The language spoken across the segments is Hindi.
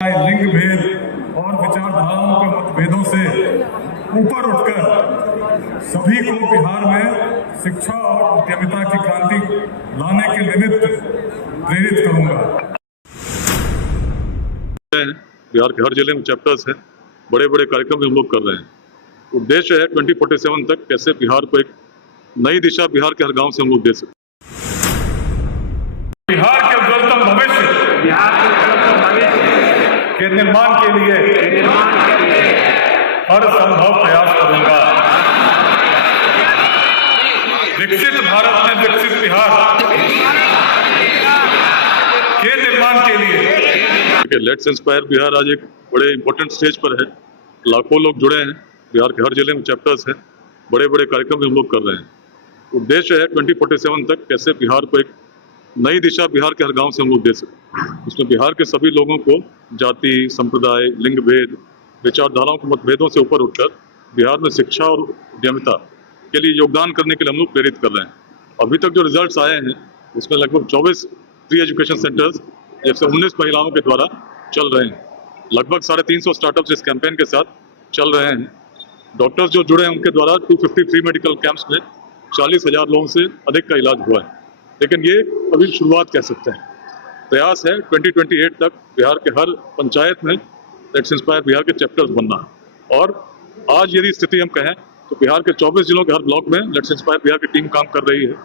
लिंग भेद और विचारधाराओं के मतभेदों से ऊपर उठकर सभी को बिहार में शिक्षा और उद्यमिता की क्रांति लाने के निमित्त प्रेरित करूंगा। बिहार के हर जिले में चैप्टर्स हैं, बड़े बड़े कार्यक्रम हम लोग कर रहे हैं। उद्देश्य है 2047 तक कैसे बिहार को एक नई दिशा बिहार के हर गांव से हम लोग दे सकें। बिहार के उज्ज्वलतम भविष्य के निर्माण के लिए हर संभव प्रयास करूंगा। विकसित भारत में विकसित बिहार के निर्माण के लिए लेट्स इंस्पायर बिहार आज एक बड़े इंपॉर्टेंट स्टेज पर है। लाखों लोग जुड़े हैं, बिहार के हर जिले में चैप्टर्स हैं, बड़े बड़े कार्यक्रम हम लोग कर रहे हैं। उद्देश्य है 2047 तक कैसे बिहार को एक नई दिशा बिहार के हर गांव से हम लोग दे सकें। उसमें बिहार के सभी लोगों को जाति, संप्रदाय, लिंग भेद, विचारधाराओं के मतभेदों से ऊपर उठकर बिहार में शिक्षा और उद्यमिता के लिए योगदान करने के लिए हम लोग प्रेरित कर रहे हैं। अभी तक जो रिजल्ट्स आए हैं उसमें लगभग 24 प्री एजुकेशन सेंटर्स 119 महिलाओं के द्वारा चल रहे हैं। लगभग 350 स्टार्टअप्स इस कैंपेन के साथ चल रहे हैं। डॉक्टर्स जो जुड़े हैं उनके द्वारा 253 मेडिकल कैंप्स में 40,000 लोगों से अधिक का इलाज हुआ है। लेकिन ये अभी शुरुआत कह सकते हैं। प्रयास है 2028 तक बिहार के हर पंचायत में लेट्स इंस्पायर बिहार के चैप्टर्स बनना। और आज यदि स्थिति हम कहें तो बिहार के 24 जिलों के हर ब्लॉक में लेट्स इंस्पायर बिहार की टीम काम कर रही है।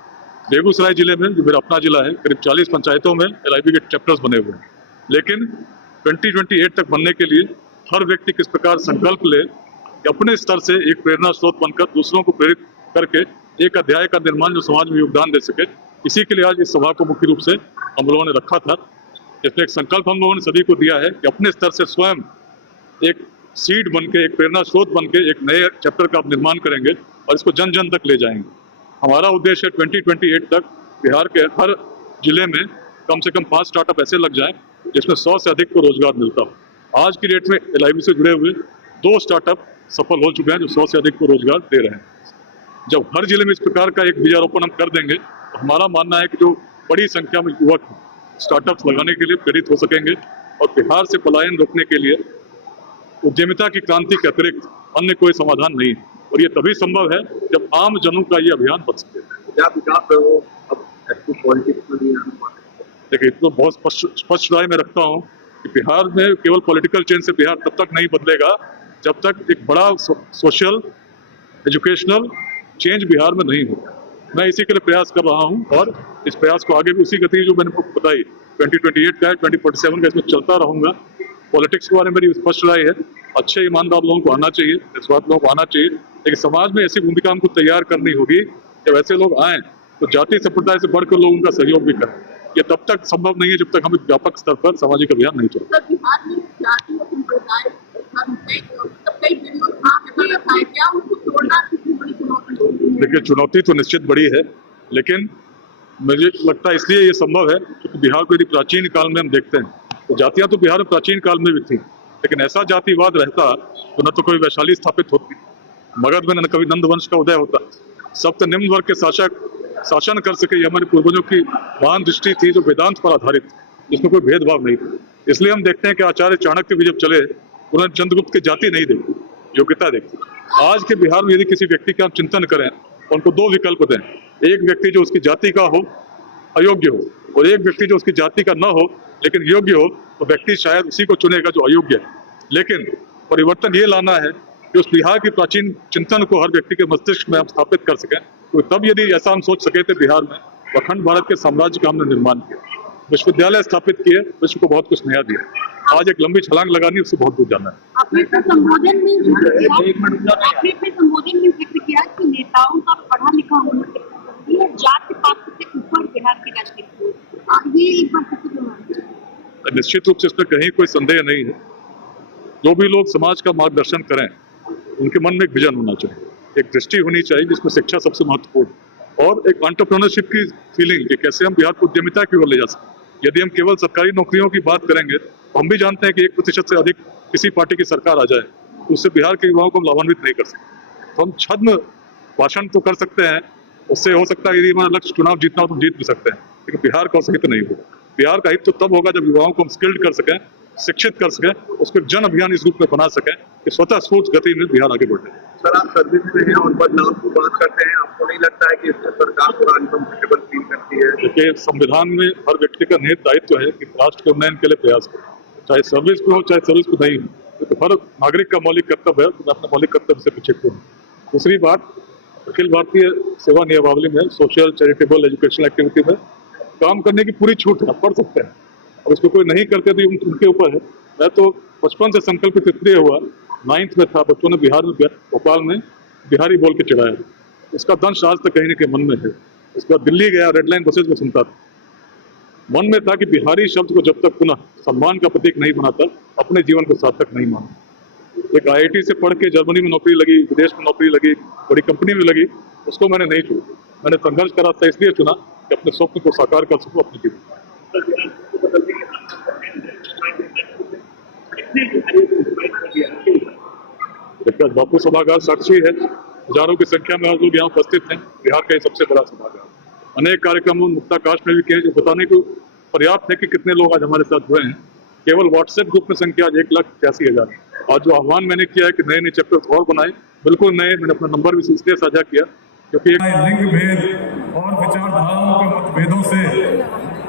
बेगूसराय जिले में जो मेरा अपना जिला है, करीब 40 पंचायतों में LIB के चैप्टर्स बने हुए हैं। लेकिन 2028 तक बनने के लिए हर व्यक्ति किस प्रकार संकल्प ले कि अपने स्तर से एक प्रेरणा स्रोत बनकर दूसरों को प्रेरित करके एक अध्याय का निर्माण जो समाज में योगदान दे सके, इसी के लिए आज इस सभा को मुख्य रूप से हम लोगों ने रखा था। इसमें एक संकल्प हम लोगों ने सभी को दिया है कि अपने स्तर से स्वयं एक सीड बनके, एक प्रेरणा स्रोत बनके एक नए चैप्टर का निर्माण करेंगे और इसको जन जन तक ले जाएंगे। हमारा उद्देश्य है 2028 तक बिहार के हर जिले में कम से कम 5 स्टार्टअप ऐसे लग जाएं जिसमें 100 से अधिक को रोजगार मिलता हो। आज की डेट में LIB से जुड़े हुए 2 स्टार्टअप सफल हो चुके हैं जो 100 से अधिक को रोजगार दे रहे हैं। जब हर जिले में इस प्रकार का एक बीजारोपण हम कर देंगे तो हमारा मानना है कि जो बड़ी संख्या में युवक स्टार्टअप्स लगाने के लिए प्रेरित हो सकेंगे और बिहार से पलायन रोकने के लिए उद्यमिता की क्रांति के अतिरिक्त अन्य कोई समाधान नहीं है। और ये तभी संभव है जब आम जनों का ये अभियान बच सके। देखिए, इतना बहुत स्पष्ट राय में रखता हूँ कि बिहार में केवल पॉलिटिकल चेंज से बिहार तब तक नहीं बदलेगा जब तक एक बड़ा सोशल एजुकेशनल चेंज बिहार में नहीं होगा। मैं इसी के लिए प्रयास कर रहा हूं और इस प्रयास को आगे भी उसी गति जो मैंने बताई 2028 का है, 2047 का, इसमें चलता रहूंगा। पॉलिटिक्स के बारे में मेरी स्पष्ट राय है, अच्छे ईमानदार लोगों को आना चाहिए, निस्वार्थ लोगों को आना चाहिए। लेकिन समाज में ऐसी भूमिका हमको तैयार करनी होगी जब ऐसे लोग आए तो जाति संप्रदाय से बढ़कर लोग उनका सहयोग भी करें। ये तब तक संभव नहीं है जब तक हम एक व्यापक स्तर पर सामाजिक अभियान नहीं चलते। देखिए, चुनौती तो निश्चित बड़ी है, लेकिन मुझे लगता है इसलिए ये संभव है क्योंकि बिहार को यदि प्राचीन काल में हम देखते हैं तो जातियां तो बिहार में प्राचीन काल में भी थी, लेकिन ऐसा जातिवाद रहता तो न तो कोई वैशाली स्थापित होती, मगध में न कभी नंद वंश का उदय होता। सप्त निम्न वर्ग के शासक शासन कर सके, ये हमारे पूर्वजों की महान दृष्टि थी जो वेदांत पर आधारित, जिसमें कोई भेदभाव नहीं था। इसलिए हम देखते हैं कि आचार्य चाणक्य भी जब चले उन्होंने चंद्रगुप्त की जाति नहीं देखी, योग्यता देखी। आज के बिहार में यदि किसी व्यक्ति का हम चिंतन करें तो उनको 2 विकल्प दें। एक व्यक्ति जो उसकी जाति का हो, अयोग्य हो, और एक व्यक्ति जो उसकी जाति का न हो लेकिन योग्य हो, तो व्यक्ति शायद उसी को चुनेगा जो अयोग्य है। लेकिन परिवर्तन ये लाना है कि उस बिहार की प्राचीन चिंतन को हर व्यक्ति के मस्तिष्क में हम स्थापित कर सकें। तो तब यदि ऐसा हम सोच सके थे बिहार में, तो अखंड भारत के साम्राज्य का हमने निर्माण किया, विश्वविद्यालय स्थापित किए, विश्व को बहुत कुछ नया दिया। आज एक लंबी छलांग लगानी, उससे बहुत दूर जाना है। आपने संबोधन में जिक्र किया कि नेताओं का पढ़ा लिखा होना चाहिए, जाति पात से ऊपर बिहार की राजनीति, ये एक बात निश्चित रूप से इसमें कहीं कोई संदेह नहीं है। जो भी लोग समाज का मार्गदर्शन करें उनके मन में एक विजन होना चाहिए, एक दृष्टि होनी चाहिए जिसमें शिक्षा सबसे महत्वपूर्ण, और एक एंटरप्रेन्योरशिप की फीलिंग कि कैसे हम बिहार को उद्यमिता की ओर ले जा सकते। यदि हम केवल सरकारी नौकरियों की बात करेंगे तो हम भी जानते हैं कि 1% से अधिक किसी पार्टी की सरकार आ जाए तो उससे बिहार के युवाओं को हम लाभान्वित नहीं कर सकते। तो हम छद्म भाषण तो कर सकते हैं, उससे हो सकता है यदि हमारा लक्ष्य चुनाव जीतना हो तो जीत भी सकते हैं, लेकिन बिहार का हित नहीं होगा। बिहार का हित तो तब होगा जब युवाओं को हम स्किल्ड कर सकें, शिक्षित कर सके, उसको एक जन अभियान इस रूप में बना सके कि स्वतः स्फूर्त गति में बिहार आगे बढ़े। सर, आप सर्विस में हैं और बदलाव की बात करते हैं, आपको नहीं लगता है कि इससे सरकार थोड़ा अनकंफर्टेबल फील करती है? देखिए, संविधान में हर व्यक्ति का निहित दायित्व है कि राष्ट्र के उन्नयन के लिए प्रयास करे, चाहे सर्विस में हो चाहे सर्विस में नहीं हो, तो हर नागरिक का मौलिक कर्तव्य है कि मैं अपने मौलिक कर्तव्य से पीछे क्यों। दूसरी बात, अखिल भारतीय सेवा नियमावली में सोशल चैरिटेबल एजुकेशनल एक्टिविटी में काम करने की पूरी छूट है, आप पढ़ सकते हैं, और उसको कोई नहीं करते तो उनके ऊपर है। मैं तो बचपन से संकल्पित इसलिए हुआ, 9th में था, बच्चों ने बिहार में भोपाल में बिहारी बोल के चढ़ाया, इसका दंश आज तक कहीं न कहीं मन में है। इसके बाद दिल्ली गया, रेड लाइन बसेज में सुनता था, मन में था कि बिहारी शब्द को जब तक पुनः सम्मान का प्रतीक नहीं बनाता, अपने जीवन को सार्थक नहीं माना। एक IIT से पढ़ के जर्मनी में नौकरी लगी, विदेश में नौकरी लगी, बड़ी कंपनी में लगी, उसको मैंne नहीं चुना। मैंने संघर्ष का रास्ता इसलिए चुना कि अपने स्वप्न को साकार कर सकूं अपने जीवन में। बापू सभागार साक्षी है, हजारों की संख्या में लोग यहाँ उपस्थित हैं। बिहार का ये सबसे बड़ा सभागार, अनेक कार्यक्रमों मुक्ताकाश में भी किए, जो बताने को पर्याप्त है कि कितने लोग आज हमारे साथ जुड़े हैं। केवल व्हाट्सएप ग्रुप में संख्या आज 1,83,000। आज जो आह्वान मैंने किया है कि नए नए चैप्टर्स और बनाए, बिल्कुल नए, मैंने अपना नंबर भी इसलिए साझा किया क्योंकि लिंग भेद और विचारधाराओं के मतभेदों से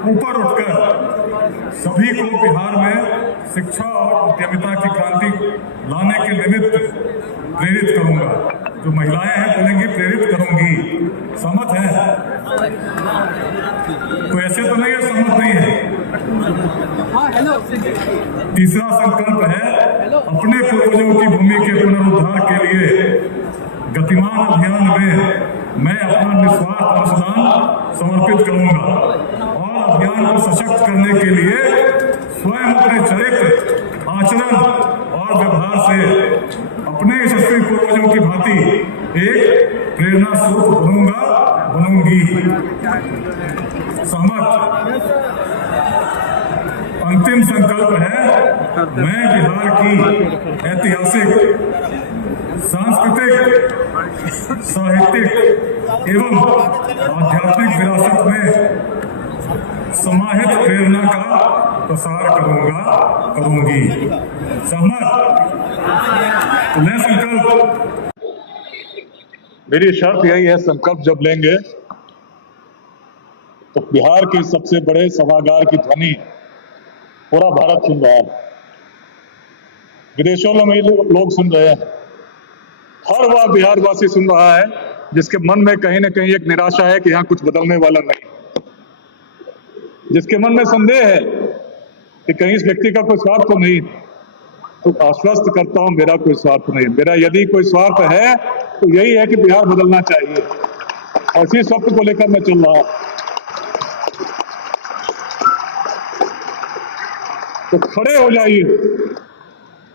ऊपर उठकर सभी को बिहार में शिक्षा और उद्यमिता की क्रांति लाने के निमित्त प्रेरित करूंगा। जो महिलाएं हैं बोलेंगी प्रेरित करूंगी, सहमत है? तो ऐसे तो नहीं है, सहमत नहीं है। तीसरा संकल्प है अपने पूर्वजों की भूमि के पुनरुद्धार के लिए गतिमान अभियान में मैं अपना निस्वार्थ अनुदान समर्पित करूंगा और अभियान को सशक्त करने के लिए स्वयं अपने चरित्र, आचरण और व्यवहार से अपने यशस्वी पूर्वजों की भांति एक प्रेरणा स्रोत बनूंगी। सहमत? अंतिम संकल्प है मैं बिहार की ऐतिहासिक, सांस्कृतिक, साहित्यिक एवं आध्यात्मिक विरासत में समाहित प्रेरणा का प्रसार करूंगी। सहमत? मैं संकल्प, मेरी शर्त यही है, संकल्प जब लेंगे तो बिहार के सबसे बड़े सभागार की ध्वनि पूरा भारत सुन रहा है, विदेशों में लोग सुन रहे हैं, हर वह बिहारवासी सुन रहा है जिसके मन में कहीं न कहीं एक निराशा है कि यहाँ कुछ बदलने वाला नहीं, जिसके मन में संदेह है कि कहीं इस व्यक्ति का कोई स्वार्थ तो नहीं। तो आश्वस्त करता हूं, मेरा कोई स्वार्थ नहीं। मेरा यदि कोई स्वार्थ है तो यही है कि बिहार बदलना चाहिए, और इसी स्वप्न को लेकर मैं चल रहा हूं। तो खड़े हो जाइए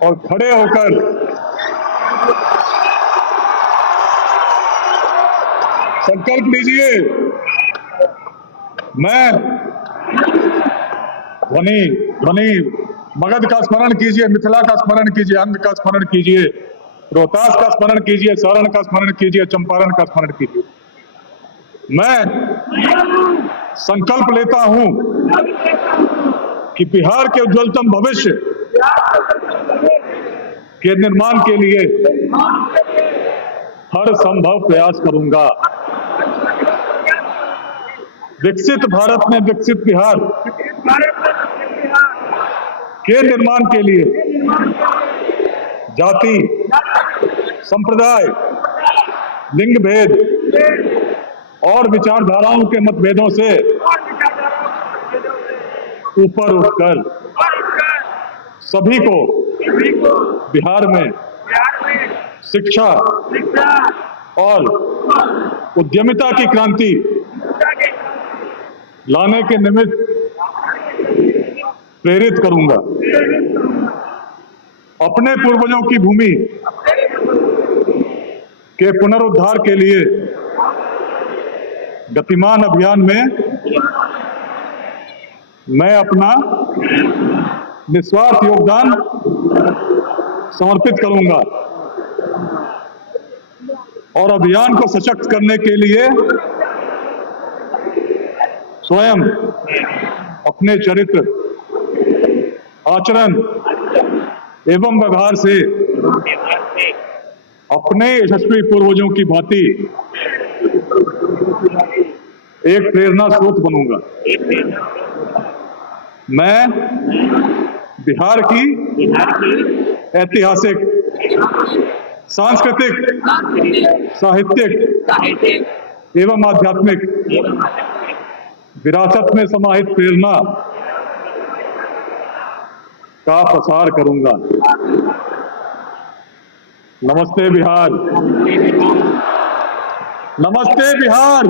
और खड़े होकर संकल्प लीजिए। मैं ध्वनि मगध का स्मरण कीजिए, मिथिला का स्मरण कीजिए, अंग का स्मरण कीजिए, रोहतास का स्मरण कीजिए, सारण का स्मरण कीजिए, चंपारण का स्मरण कीजिए। मैं संकल्प लेता हूं कि बिहार के उज्जवलतम भविष्य के निर्माण के लिए हर संभव प्रयास करूंगा। विकसित भारत में विकसित बिहार के निर्माण के लिए जाति, संप्रदाय, लिंग भेद और विचारधाराओं के मतभेदों से ऊपर उठकर सभी को बिहार में शिक्षा और उद्यमिता की क्रांति लाने के निमित्त प्रेरित करूंगा। अपने पूर्वजों की भूमि के पुनरुद्धार के लिए गतिमान अभियान में मैं अपना निस्वार्थ योगदान समर्पित करूंगा और अभियान को सशक्त करने के लिए स्वयं अपने चरित्र, आचरण एवं व्यवहार से अपने यशस्वी पूर्वजों की भांति एक प्रेरणा स्रोत बनूंगा। मैं बिहार की ऐतिहासिक, सांस्कृतिक, साहित्यिक एवं आध्यात्मिक विरासत में समाहित प्रेरणा का प्रसार करूंगा। नमस्ते बिहार, नमस्ते बिहार।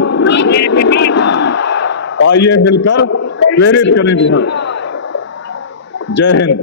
आइए मिलकर प्रेरित करें बिहार। जय हिंद।